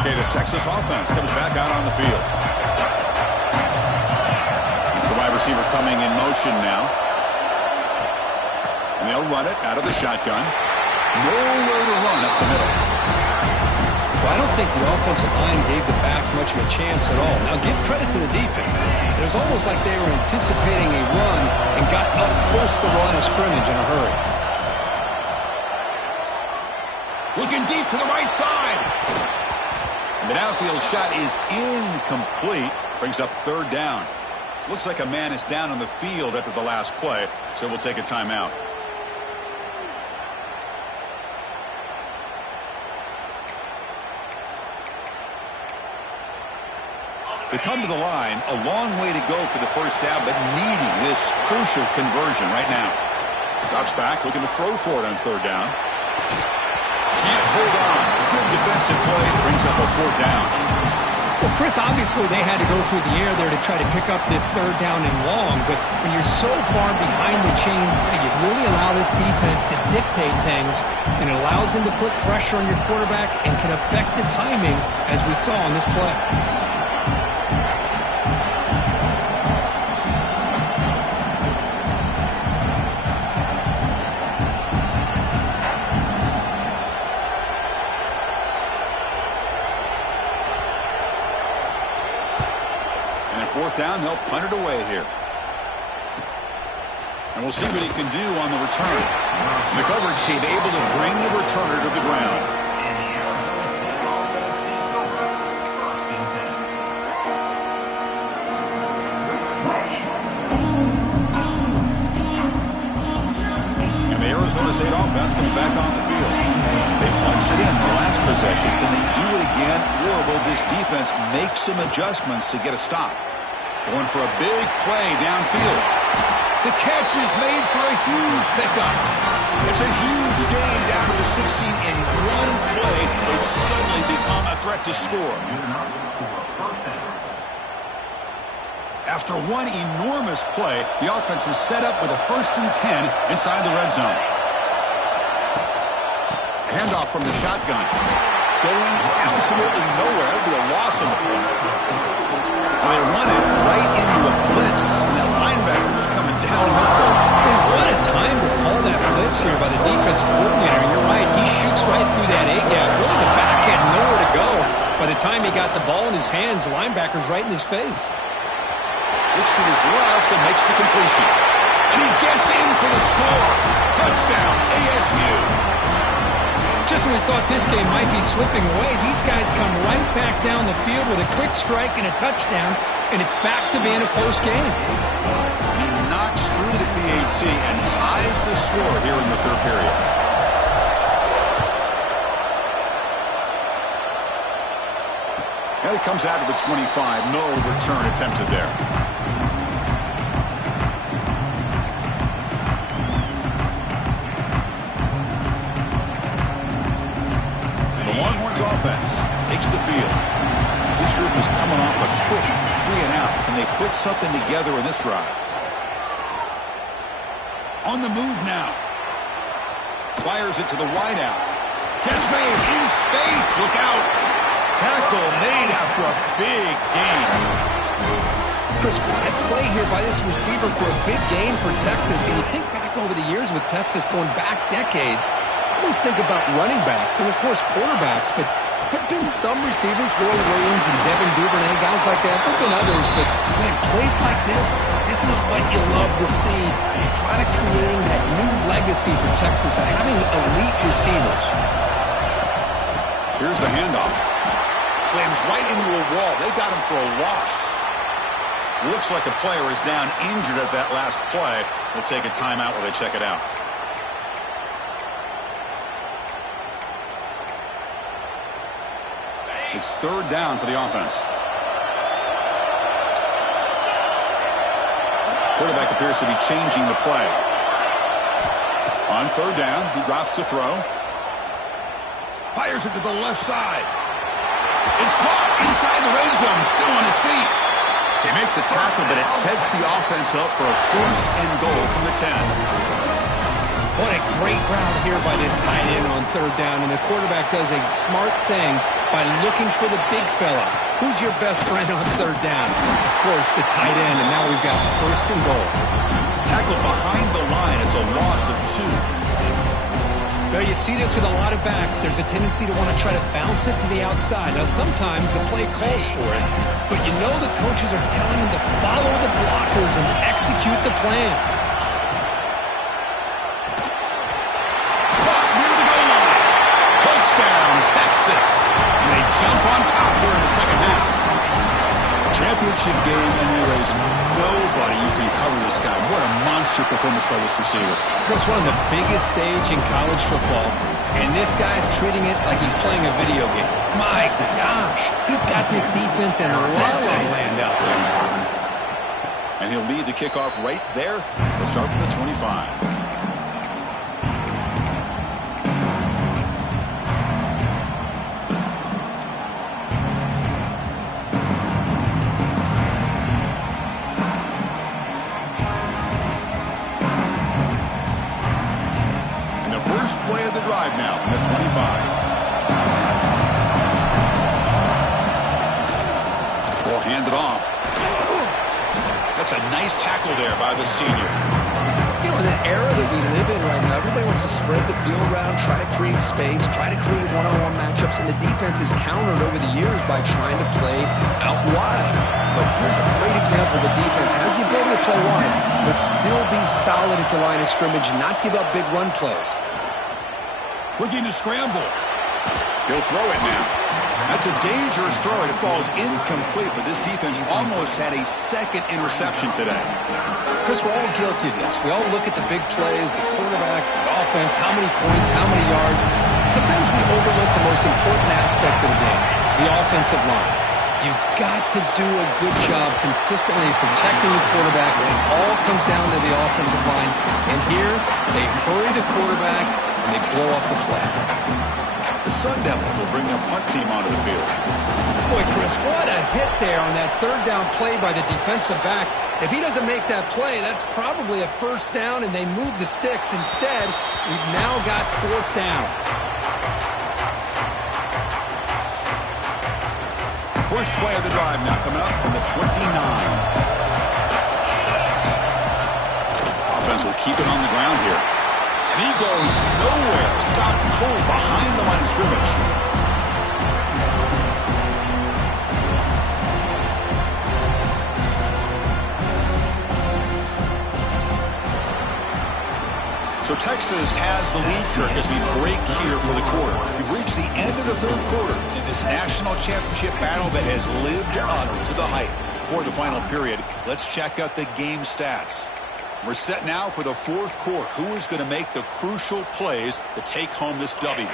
Okay, the Texas offense comes back out on the field. It's the wide receiver coming in motion now. And they'll run it out of the shotgun. Nowhere to run up the middle. Well, I don't think the offensive line gave the back much of a chance at all. Now, give credit to the defense. It was almost like they were anticipating a run and got up close to the line of scrimmage in a hurry. Looking deep to the right side. And the downfield shot is incomplete. Brings up 3rd down. Looks like a man is down on the field after the last play, so we'll take a timeout. They come to the line, a long way to go for the first down, but needing this crucial conversion right now. Drops back, looking to throw for it on 3rd down. Can't hold on. Good defensive play, brings up a 4th down. Well, Chris, obviously they had to go through the air there to try to pick up this 3rd down and long, but when you're so far behind the chains, you really allow this defense to dictate things, and it allows them to put pressure on your quarterback and can affect the timing, as we saw on this play. Down, they'll punt it away here. And we'll see what he can do on the return. The coverage team able to bring the returner to the ground. And the Arizona State offense comes back on the field. They punched it in the last possession. Can they do it again, or will this defense make some adjustments to get a stop? Going for a big play downfield. The catch is made for a huge pickup. It's a huge gain down to the 16 in one play. They've suddenly become a threat to score. After one enormous play, the offense is set up with a 1st and 10 inside the red zone. Handoff from the shotgun. Going absolutely nowhere. That would be a loss of the play. And they run it right into a blitz. And that linebacker was coming downhill court. Man, what a time to call that blitz here by the defensive coordinator. You're right. He shoots right through that A-gap. Really, the back had nowhere to go. By the time he got the ball in his hands, the linebacker's right in his face. Looks to his left and makes the completion. And he gets in for the score. Touchdown, ASU. Just when we thought this game might be slipping away, these guys come right back down the field with a quick strike and a touchdown, and it's back to being a close game. He knocks through the PAT and ties the score here in the 3rd period. And it comes out of the 25. No return attempted there. Offense takes the field. This group is coming off a quick 3-and-out. Can they put something together in this drive? On the move now. Fires it to the wideout. Catch made in space. Look out. Tackle made after a big gain. Chris, what a play here by this receiver for a big gain for Texas. And you think back over the years with Texas going back decades, I always think about running backs and, of course, quarterbacks, but there have been some receivers, Roy Williams and Devin Duvernay, guys like that. There have been others, but, man, plays like this is what you love to see. And kind of creating that new legacy for Texas of having elite receivers. Here's the handoff. Slams right into a wall. They got him for a loss. Looks like a player is down injured at that last play. They'll take a timeout while they check it out. It's 3rd down for the offense. Quarterback appears to be changing the play. On 3rd down, he drops to throw. Fires it to the left side. It's caught inside the red zone, still on his feet. They make the tackle, but it sets the offense up for a 1st and goal from the 10. What a great route here by this tight end on 3rd down, and the quarterback does a smart thing by looking for the big fella. Who's your best friend on 3rd down? Of course, the tight end, and now we've got 1st and goal. Tackled behind the line. It's a loss of 2. Now, you see this with a lot of backs. There's a tendency to want to try to bounce it to the outside. Now, sometimes the play calls for it, but you know the coaches are telling them to follow the blockers and execute the plan. Texas. And they jump on top here in the 2nd half. Championship game, and there is nobody you can cover this guy. What a monster performance by this receiver. Chris, one of the biggest stage in college football, and this guy's treating it like he's playing a video game. My gosh, he's got this defense in la-la land out there. And he'll lead the kickoff right there. They'll start from the 25. Play of the drive now from the 25. Ball handed off. That's a nice tackle there by the senior. You know, in the era that we live in right now, everybody wants to spread the field around, try to create space, try to create one-on-one matchups, and the defense is countered over the years by trying to play out wide. But here's a great example. The defense has the ability to play wide, but still be solid at the line of scrimmage and not give up big run plays. Looking to scramble. He'll throw it now. That's a dangerous throw. It falls incomplete, but this defense almost had a 2nd interception today. Chris, we're all guilty of this. We all look at the big plays, the quarterbacks, the offense, how many points, how many yards. Sometimes we overlook the most important aspect of the game, the offensive line. You've got to do a good job consistently protecting the quarterback, and it all comes down to the offensive line. And here, they hurry the quarterback, and they blow off the play. The Sun Devils will bring their punt team onto the field. Boy, Chris, what a hit there on that third down play by the defensive back. If he doesn't make that play, that's probably a first down, and they move the sticks. Instead, we've now got fourth down. First play of the drive now coming up from the 29. Offense will keep it on the ground here. And he goes nowhere. Stop pulled behind the line of scrimmage. So Texas has the lead, Kirk, as we break here for the quarter. We've reached the end of the third quarter in this national championship battle that has lived up to the hype. For the final period, let's check out the game stats. We're set now for the fourth quarter. Who is going to make the crucial plays to take home this W?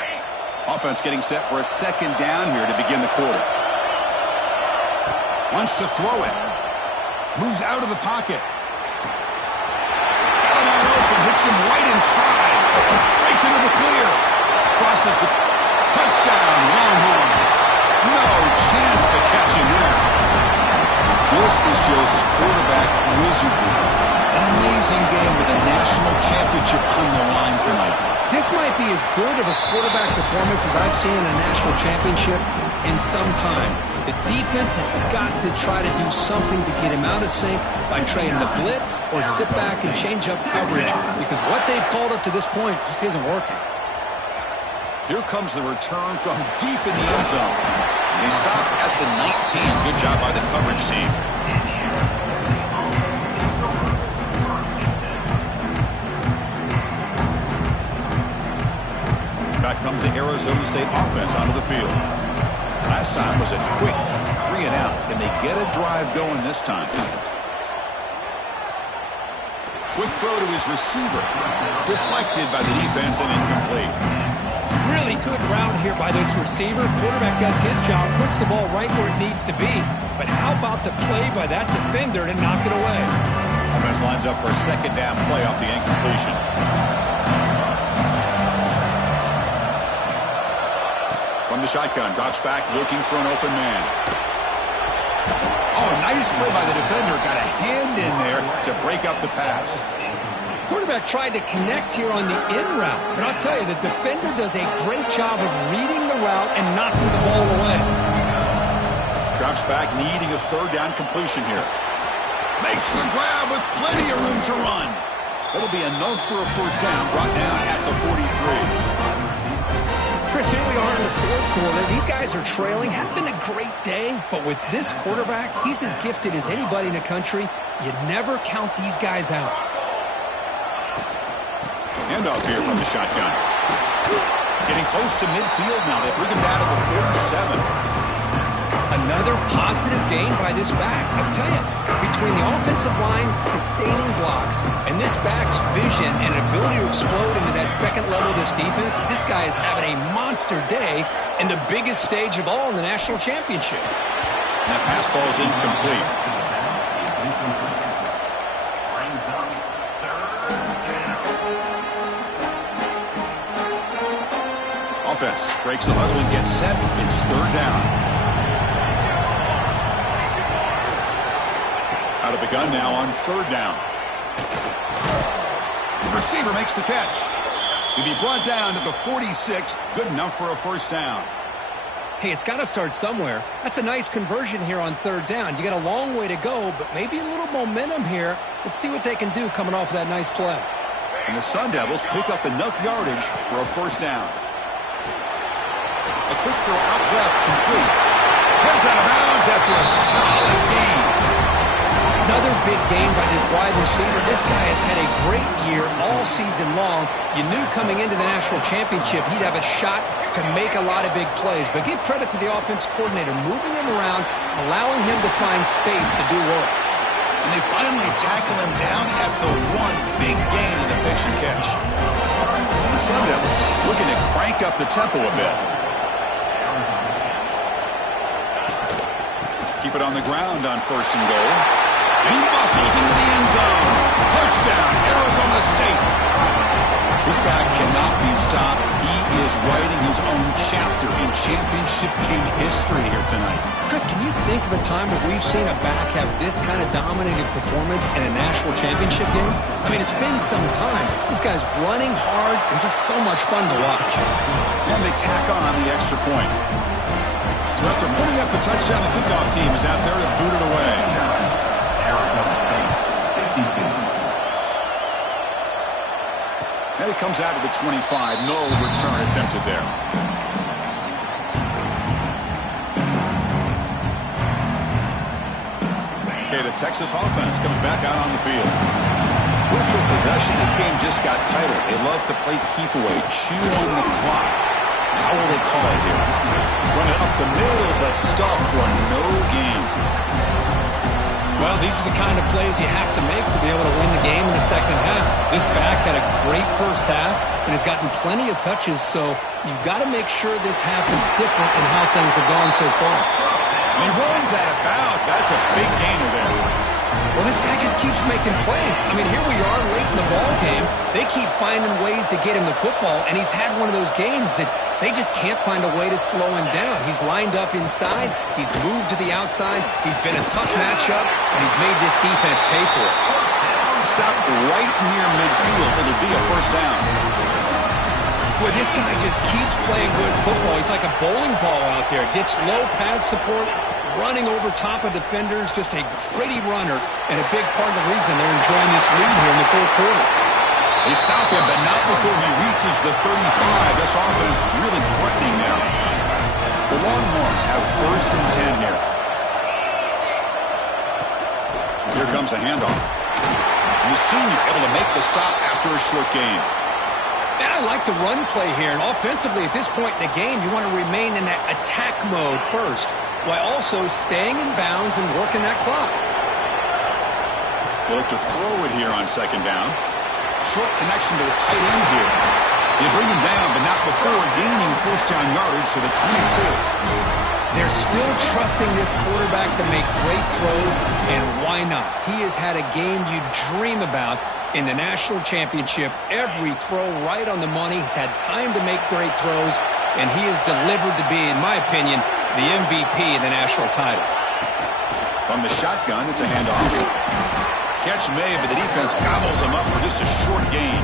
Offense getting set for a second down here to begin the quarter. Wants to throw it. Moves out of the pocket. Hits him right in stride. Breaks into the clear. Crosses the touchdown. Longhorns. No chance to catch him there. This is just quarterback wizardry. An amazing game with a national championship on the line tonight. This might be as good of a quarterback performance as I've seen in a national championship in some time. The defense has got to try to do something to get him out of sync by trading the blitz or sit back and change up coverage, because what they've called up to this point just isn't working. Here comes the return from deep in the end zone. They stop at the 19. Good job by the coverage team. Back comes the Arizona State offense onto the field. Last time was a quick 3 and out. Can they get a drive going this time? Quick throw to his receiver. Deflected by the defense and incomplete. Really good route here by this receiver. Quarterback does his job, puts the ball right where it needs to be. But how about the play by that defender to knock it away? Offense lines up for a second down play off the incompletion. From the shotgun, drops back, looking for an open man. Oh, nice play by the defender. Got a hand in there to break up the pass. Quarterback tried to connect here on the in route, but I'll tell you, the defender does a great job of reading the route and knocking the ball away. Drops back, needing a third down completion here. Makes the grab with plenty of room to run. That'll be enough for a first down, brought down at the 43. Chris, here we are in the fourth quarter. These guys are trailing. Had been a great day, but with this quarterback, he's as gifted as anybody in the country. You never count these guys out. Handoff here from the shotgun. Getting close to midfield now. They bring him down to the 47. Another positive gain by this back. I'll tell you, between the offensive line sustaining blocks and this back's vision and ability to explode into that second level of this defense, this guy is having a monster day in the biggest stage of all in the national championship. And that pass falls incomplete. Offense breaks the huddle and gets set. It's third down. Out of the gun now on third down. The receiver makes the catch. He'll be brought down to the 46. Good enough for a first down. Hey, it's got to start somewhere. That's a nice conversion here on third down. You got a long way to go, but maybe a little momentum here. Let's see what they can do coming off that nice play. And the Sun Devils pick up enough yardage for a first down. A quick throw out left, complete. Heads out of bounds after a solid gain. Another big game by this wide receiver. This guy has had a great year all season long. You knew coming into the national championship he'd have a shot to make a lot of big plays. But give credit to the offense coordinator, moving him around, allowing him to find space to do work. And they finally tackle him down at the one. Big gain in the pitch and catch. The Sun Devils looking to crank up the tempo a bit. Keep it on the ground on first and goal. And he muscles into the end zone. Touchdown, Arizona State. This back cannot be stopped. He is writing his own chapter in championship game history here tonight. Chris, can you think of a time where we've seen a back have this kind of dominating performance in a national championship game? I mean, it's been some time. This guy's running hard and just so much fun to watch. And they tack on the extra point. So after putting up a touchdown, the kickoff team is out there to boot it away. Arizona State, 52. And it comes out to the 25. No return attempted there. Okay, the Texas offense comes back out on the field. Crucial possession. This game just got tighter. They love to play keep away, chew on the clock. How will they call it here? Run it up the middle, but stuff for no gain. Well, these are the kind of plays you have to make to be able to win the game in the second half. This back had a great first half and has gotten plenty of touches, so you've got to make sure this half is different in how things have gone so far. And he runs out of bounds. That's a big gainer there. Well, this guy just keeps making plays. I mean, here we are late in the ball game. They keep finding ways to get him the football, and he's had one of those games that they just can't find a way to slow him down. He's lined up inside. He's moved to the outside. He's been a tough matchup, and he's made this defense pay for it. Stop right near midfield. It'll be a first down. Boy, this guy just keeps playing good football. He's like a bowling ball out there. Gets low pad support, running over top of defenders. Just a gritty runner, and a big part of the reason they're enjoying this lead here in the fourth quarter. They stop him, but not before he reaches the 35. This offense really threatening now. The Longhorns have first and 10 here. Here comes a handoff. The senior able to make the stop after a short gain. And I like the run play here. And offensively, at this point in the game, you want to remain in that attack mode first, while also staying in bounds and working that clock. They look to throw it here on second down. Short connection to the tight end here. They bring him down, but not before gaining first down yardage to the 22. They're still trusting this quarterback to make great throws, and why not? He has had a game you dream about in the national championship. Every throw right on the money. He's had time to make great throws, and he has delivered to be, in my opinion, the MVP in the national title. From the shotgun, it's a handoff. Catch made, but the defense gobbles him up for just a short gain.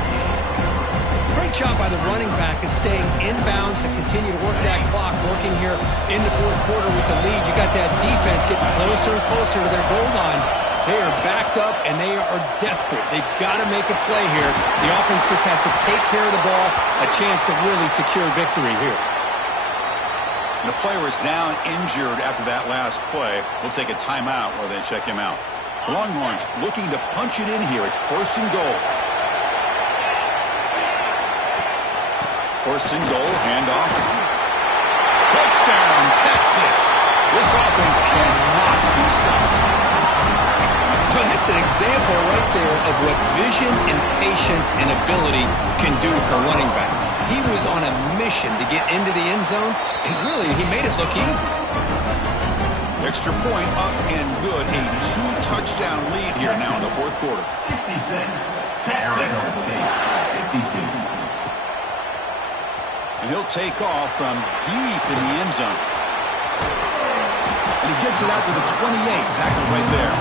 Great job by the running back is staying inbounds to continue to work that clock, working here in the fourth quarter with the lead. You got that defense getting closer and closer to their goal line. They are backed up, and they are desperate. They've got to make a play here. The offense just has to take care of the ball, a chance to really secure victory here. The player is down injured after that last play. We'll take a timeout while they check him out. Longhorns looking to punch it in here. It's first and goal. First and goal, handoff. Touchdown, Texas. This offense cannot be stopped. Well, that's an example right there of what vision and patience and ability can do for a running back. He was on a mission to get into the end zone, and really, he made it look easy. Extra point up and good. A two-touchdown lead here now in the fourth quarter. 66, Arizona State, 52. And he'll take off from deep in the end zone. And he gets it out to the 28, tackled right there.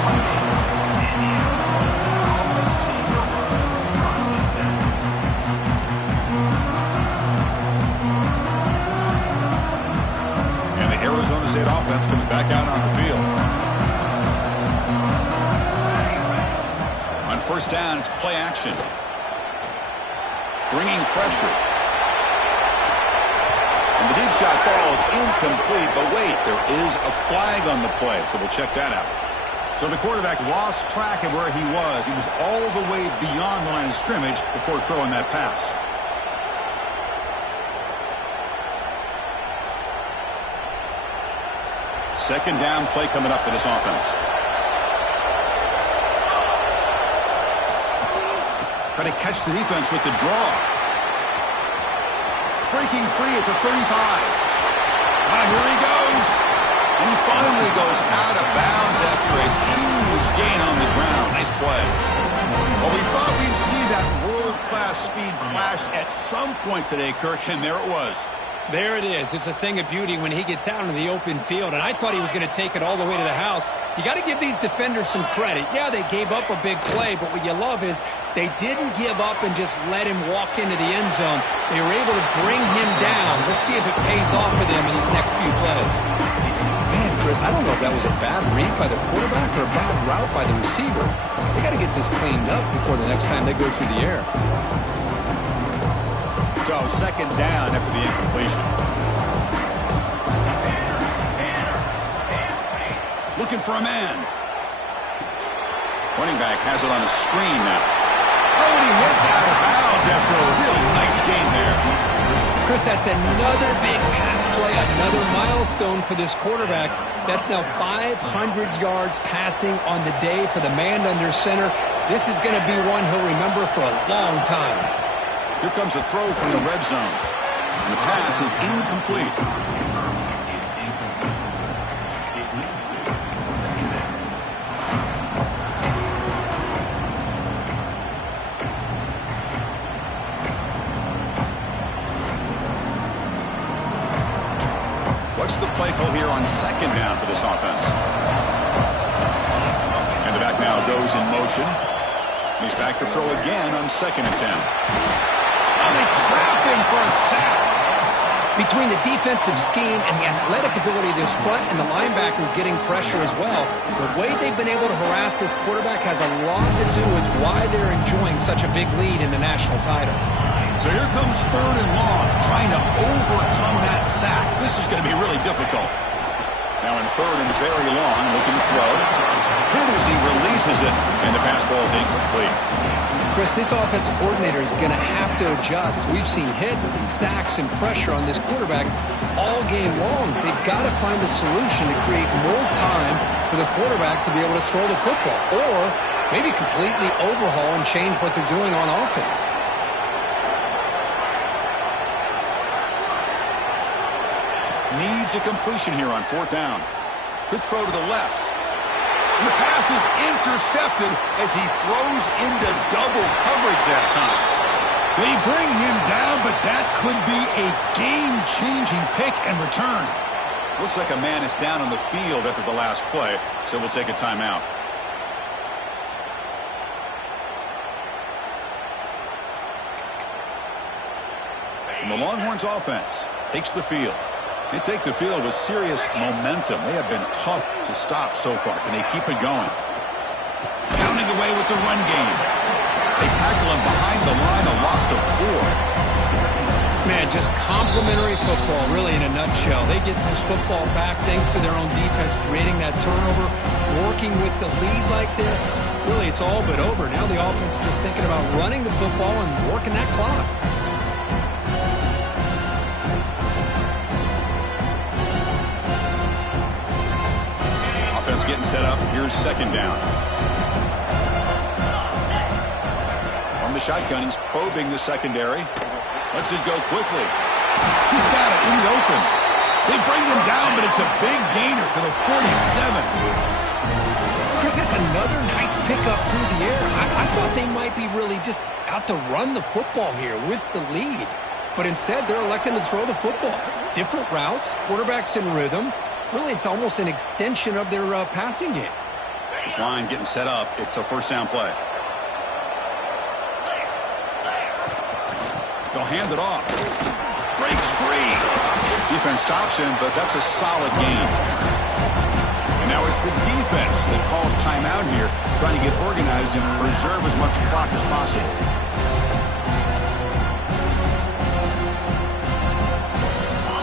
And the Arizona State offense comes back out on the field. On first down, it's play action. Bringing pressure. And the deep shot falls incomplete, but wait, there is a flag on the play, so we'll check that out. So the quarterback lost track of where he was. He was all the way beyond the line of scrimmage before throwing that pass. Second down play coming up for this offense. Trying to catch the defense with the draw. Breaking free at the 35. Here he goes. And he finally goes out of bounds after a huge gain on the ground. Nice play. Well, we thought we'd see that world-class speed flash at some point today, Kirk, and there it was. There it is. It's a thing of beauty when he gets out in the open field, and I thought he was going to take it all the way to the house. You got to give these defenders some credit. Yeah, they gave up a big play, but what you love is they didn't give up and just let him walk into the end zone. They were able to bring him down. Let's see if it pays off for them in these next few plays. Man, Chris, I don't know if that was a bad read by the quarterback or a bad route by the receiver. They got to get this cleaned up before the next time they go through the air. So, second down after the incompletion. Looking for a man. Running back has it on a screen now. Oh, and he hits out of bounds after a really nice game there. Chris, that's another big pass play, another milestone for this quarterback. That's now 500 yards passing on the day for the man under center. This is going to be one he'll remember for a long time. Here comes a throw from the red zone. And the pass is incomplete. What's the play call here on second down for this offense? And the back now goes in motion. He's back to throw again on second attempt. And they trap him for a sack. Between the defensive scheme and the athletic ability of this front and the linebackers getting pressure as well, the way they've been able to harass this quarterback has a lot to do with why they're enjoying such a big lead in the national title. So here comes third and long, trying to overcome that sack. This is going to be really difficult. Now in third and very long, looking to throw. Hit as he releases it, and the pass ball is incomplete. Chris, this offensive coordinator is going to have to adjust. We've seen hits and sacks and pressure on this quarterback all game long. They've got to find a solution to create more time for the quarterback to be able to throw the football, or maybe completely overhaul and change what they're doing on offense. Needs a completion here on fourth down. Good throw to the left. And the pass is intercepted as he throws into double coverage that time. They bring him down, but that could be a game-changing pick and return. Looks like a man is down on the field after the last play, so we'll take a timeout. And the Longhorns offense takes the field. They take the field with serious momentum. They have been tough to stop so far. Can they keep it going? Pounding away with the run game. They tackle him behind the line, a loss of 4. Man, just complimentary football, really, in a nutshell. They get this football back thanks to their own defense, creating that turnover, working with the lead like this. Really, it's all but over. Now the offense is just thinking about running the football and working that clock. Offense getting set up. Here's second down. On the shotgun, he's probing the secondary. Lets it go quickly. He's got it in the open. They bring him down, but it's a big gainer to the 47. Chris, that's another nice pickup through the air. I thought they might be really just out to run the football here with the lead. But instead, they're electing to throw the football. Different routes, quarterbacks in rhythm. Really, it's almost an extension of their passing game. This line getting set up. It's a first down play. They'll hand it off. Breaks free. Defense stops him, but that's a solid gain. And now it's the defense that calls timeout here, trying to get organized and preserve as much clock as possible.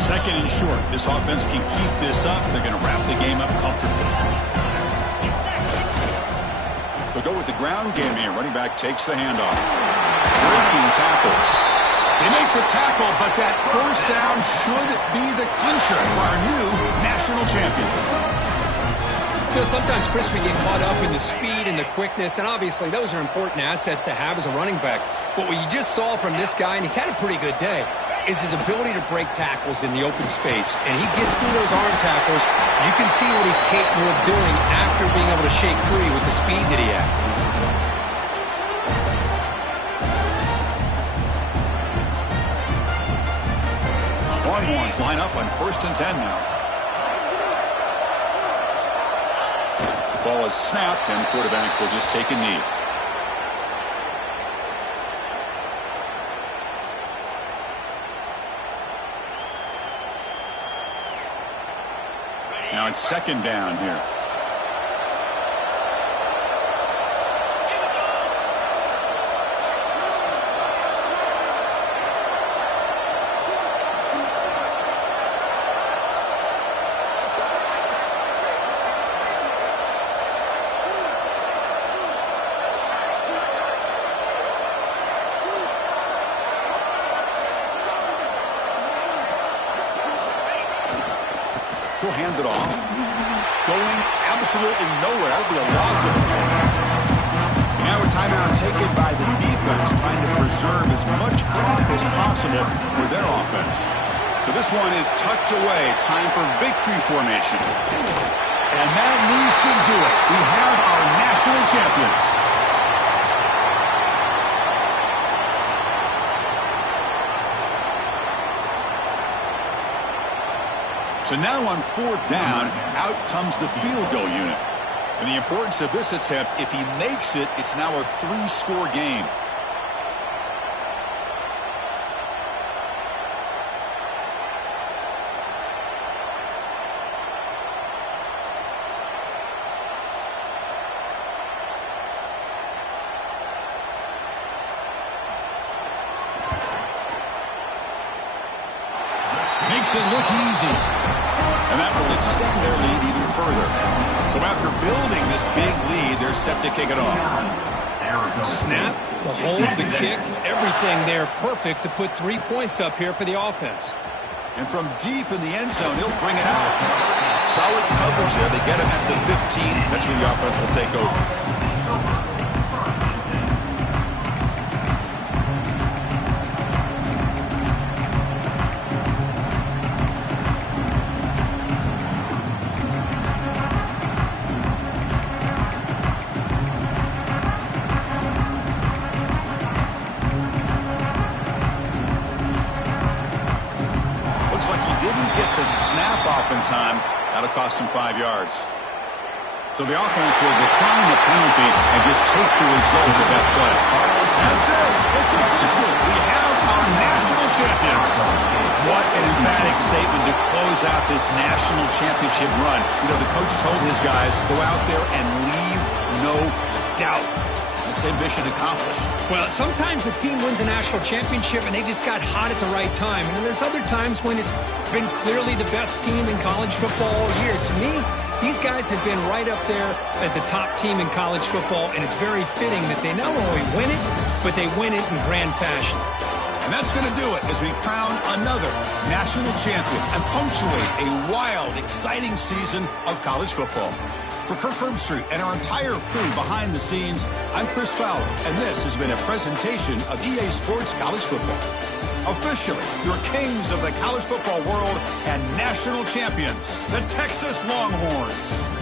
Second and short. This offense can keep this up. They're going to wrap the game up comfortably. They'll go with the ground game here. Running back takes the handoff. Breaking tackles. They make the tackle, but that first down should be the clincher for our new national champions. You know, sometimes, Chris, we get caught up in the speed and the quickness, and obviously those are important assets to have as a running back. But what you just saw from this guy, and he's had a pretty good day, is his ability to break tackles in the open space. And he gets through those arm tackles. You can see what he's capable of doing after being able to shake free with the speed that he has. Longhorns line up on 1st and 10 now. The ball is snapped, and the quarterback will just take a knee. Now it's 2nd down here. He'll hand it off. Going absolutely nowhere. That'll be a loss of the ball. Now a timeout taken by the defense, trying to preserve as much clock as possible for their offense. So this one is tucked away. Time for victory formation. And that knee should do it. We have our national champions. So now on 4th down, out comes the field goal unit. And the importance of this attempt, if he makes it, it's now a 3-score game. Makes it look easy. And that will extend their lead even further. So after building this big lead, they're set to kick it off. Snap, the hold, the kick, everything there perfect to put 3 points up here for the offense. And from deep in the end zone, he'll bring it out. Solid coverage there. They get him at the 15. That's where the offense will take over. In time, that'll cost him 5 yards. So the offense will decline the penalty and just take the result of that play. That's it. It's official. We have our national champions. What an emphatic statement to close out this national championship run. You know, the coach told his guys, go out there and leave no doubt. That's mission accomplished. Well, sometimes a team wins a national championship and they just got hot at the right time. And then there's other times when it's been clearly the best team in college football all year. To me, these guys have been right up there as the top team in college football, and it's very fitting that they not only win it, but they win it in grand fashion. And that's going to do it as we crown another national champion and punctuate a wild, exciting season of college football. For Kirk Herbstreit and our entire crew behind the scenes, I'm Chris Fowler, and this has been a presentation of EA Sports College Football. Officially, your kings of the college football world and national champions, the Texas Longhorns.